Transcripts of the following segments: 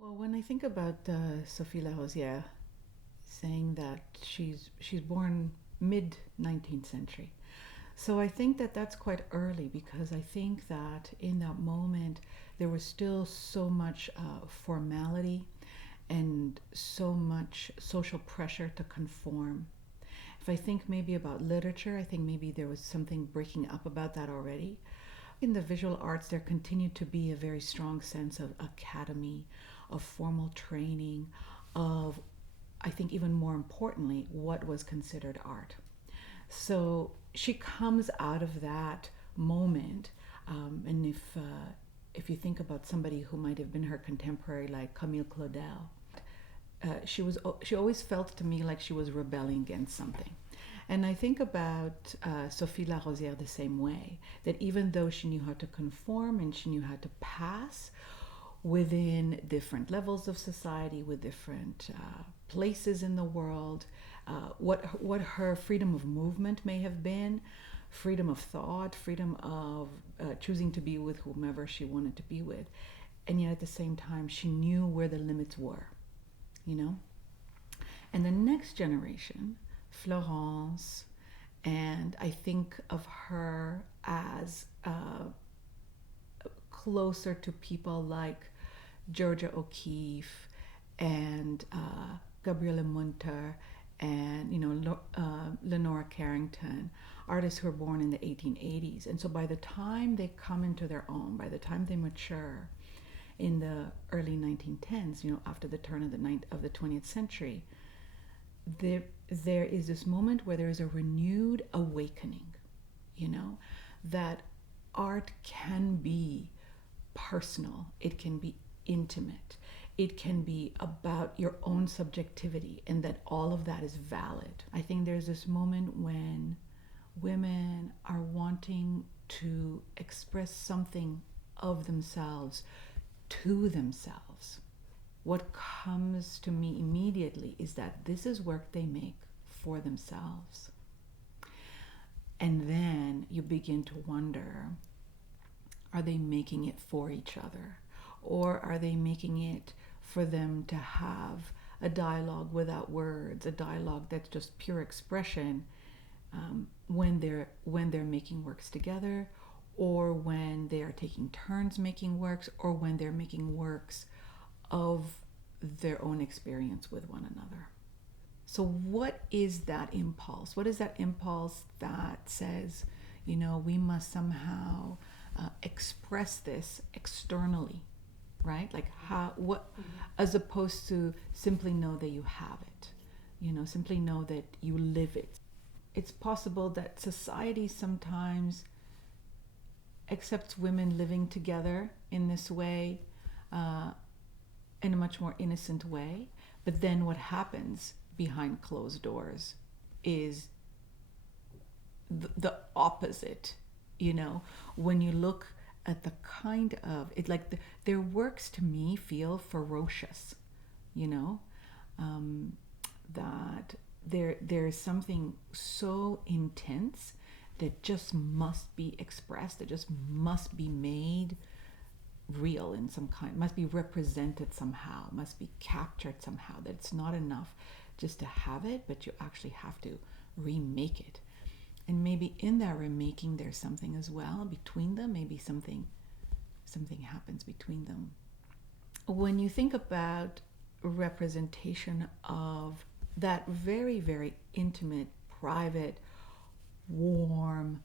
Well, when I think about Sophie Larosière saying that she's born mid 19th century, so I think that that's quite early because I think that in that moment there was still so much formality and so much social pressure to conform. If I think maybe about literature, I think maybe there was something breaking up about that already. In the visual arts, there continued to be a very strong sense of academy, of formal training, of, I think, even more importantly, what was considered art. So she comes out of that moment, and if you think about somebody who might have been her contemporary, like Camille Claudel, she always felt to me like she was rebelling against something. And I think about Sophie Larosière the same way, that even though she knew how to conform and she knew how to pass within different levels of society, with different places in the world, what her freedom of movement may have been, freedom of thought, freedom of choosing to be with whomever she wanted to be with. And yet at the same time, she knew where the limits were, you know? And the next generation, Florence, and I think of her as closer to people like Georgia O'Keeffe and Gabriela Munter and Lenora Carrington, artists who were born in the 1880s. And so by the time they come into their own, by the time they mature in the early 1910s, after the turn of the 20th century, there is this moment where there is a renewed awakening, that art can be personal, it can be intimate, it can be about your own subjectivity, and that all of that is valid. I think there's this moment when women are wanting to express something of themselves to themselves. What comes to me immediately is that this is work they make for themselves. And then you begin to wonder, are they making it for each other? Or are they making it for them to have a dialogue without words, a dialogue that's just pure expression, when they're making works together, or when they are taking turns making works, or when they're making works of their own experience with one another. So what is that impulse? What is that impulse that says, we must somehow express this externally, right? Like as opposed to simply know that you have it, simply know that you live it. It's possible that society sometimes accepts women living together in this way, in a much more innocent way. But then what happens behind closed doors is the opposite, when you look at the kind of, it's like their works to me feel ferocious, that there is something so intense that just must be expressed, that just must be made real in some kind, must be represented somehow, must be captured somehow, that it's not enough just to have it, but you actually have to remake it. And maybe in that remaking there's something as well between them, maybe something happens between them. When you think about representation of that very, very intimate, private, warm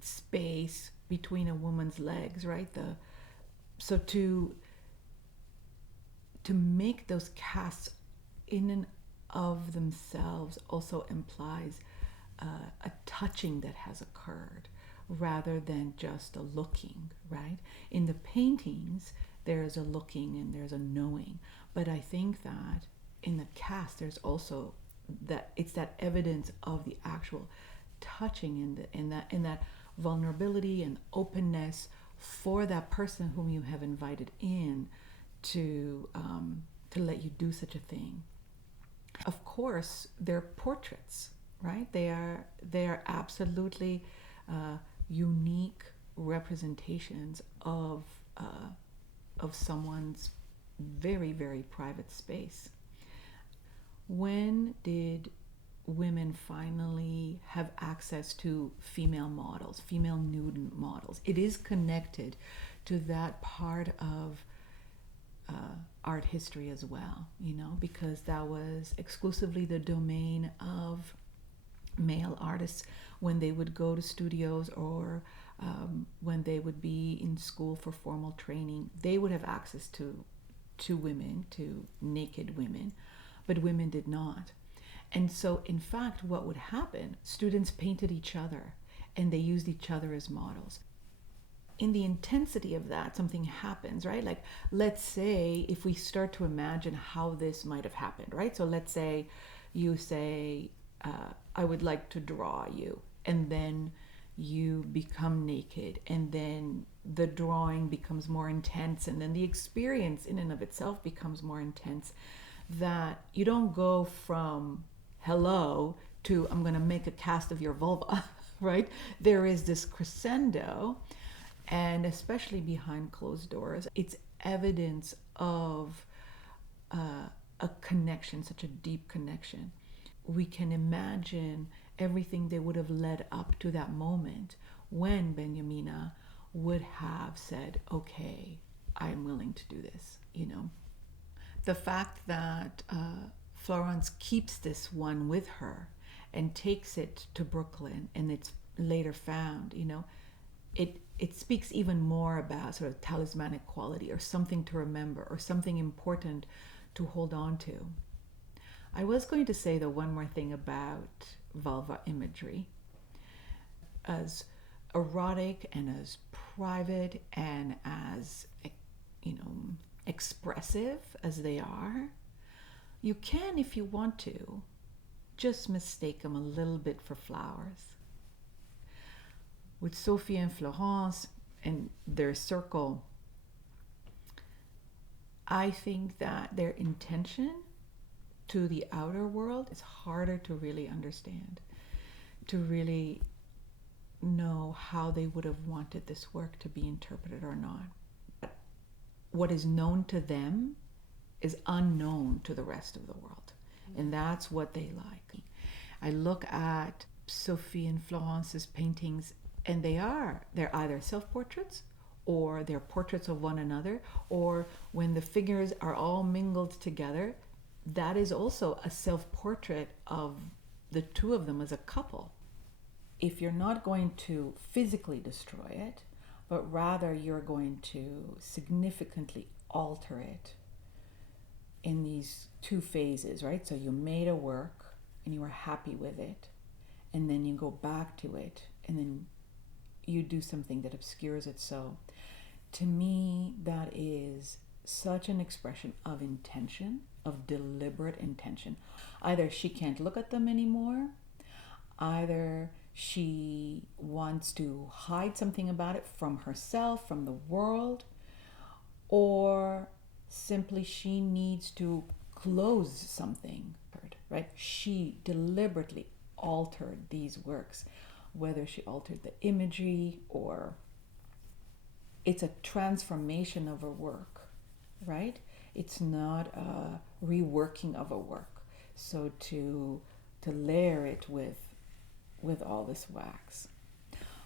space between a woman's legs, right? So to make those casts in and of themselves also implies a touching that has occurred rather than just a looking, right? In the paintings, there's a looking and there's a knowing, but I think that in the cast, there's also that it's that evidence of the actual touching in that vulnerability and openness for that person whom you have invited in to let you do such a thing. Of course, they're portraits, right? They are absolutely unique representations of someone's very, very private space. When did women finally have access to female models, female nude models? It is connected to that part of art history as well, because that was exclusively the domain of male artists when they would go to studios or when they would be in school for formal training. They would have access to women, to naked women, but women did not. And so, in fact, what would happen, students painted each other and they used each other as models. In the intensity of that, something happens, right? Like, let's say if we start to imagine how this might have happened, right? So let's say you say, I would like to draw you, and then you become naked, and then the drawing becomes more intense, and then the experience in and of itself becomes more intense, that you don't go from hello to I'm going to make a cast of your vulva, right? There is this crescendo, and especially behind closed doors, it's evidence of a connection, such a deep connection. We can imagine everything that would have led up to that moment when Benjamina would have said, okay, I'm willing to do this, The fact that Florence keeps this one with her and takes it to Brooklyn and it's later found, it speaks even more about sort of talismanic quality or something to remember or something important to hold on to. I was going to say, though, one more thing about vulva imagery. As erotic and as private and as, expressive as they are, you can, if you want to, just mistake them a little bit for flowers. With Sophie and Florence and their circle, I think that their intention to the outer world is harder to really understand, to really know how they would have wanted this work to be interpreted or not. What is known to them is unknown to the rest of the world, and that's what they like. I look at Sophie and Florence's paintings, and they're either self-portraits or they're portraits of one another, or when the figures are all mingled together, that is also a self-portrait of the two of them as a couple. If you're not going to physically destroy it, but rather you're going to significantly alter it in these two phases, right? So you made a work and you were happy with it, and then you go back to it, and then you do something that obscures it. So to me, that is such an expression of intention, of deliberate intention. Either she can't look at them anymore, either she wants to hide something about it from herself, from the world, or simply she needs to close something, right? She deliberately altered these works, whether she altered the imagery or it's a transformation of a work, right? It's not a reworking of a work. So to layer it with all this wax,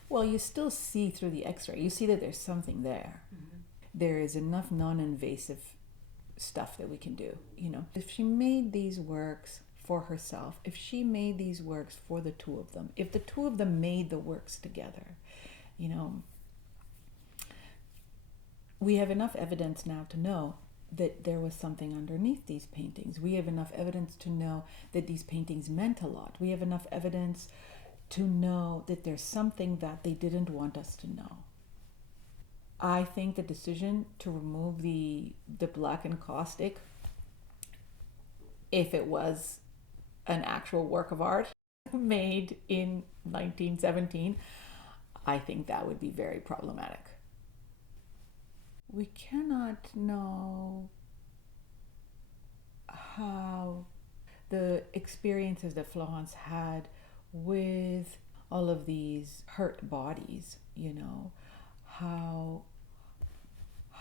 well, you still see through the X-ray, you see that there's something there. Mm-hmm. There is enough non-invasive stuff that we can do, If she made these works for herself, if she made these works for the two of them, if the two of them made the works together, we have enough evidence now to know that there was something underneath these paintings. We have enough evidence to know that these paintings meant a lot. We have enough evidence to know that there's something that they didn't want us to know. I think the decision to remove the black encaustic, if it was an actual work of art made in 1917, I think that would be very problematic. We cannot know how the experiences that Florence had with all of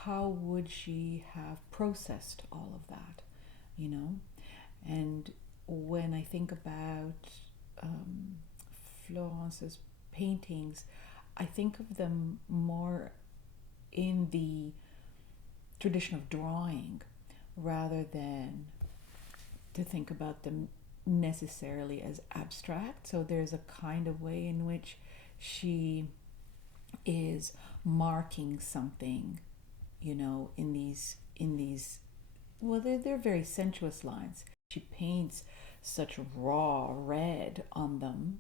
how would she have processed all of that, you know? And when I think about Florence's paintings, I think of them more in the tradition of drawing rather than to think about them necessarily as abstract. So there's a kind of way in which she is marking something, you know, in these well, they're very sensuous lines. She paints such raw red on them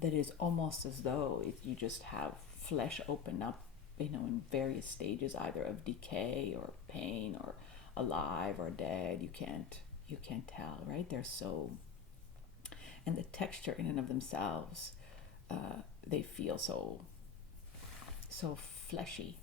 that is almost as though you just have flesh open up, you know, in various stages, either of decay or pain or alive or dead. You can't tell, right? They're so, and the texture in and of themselves, they feel so fleshy,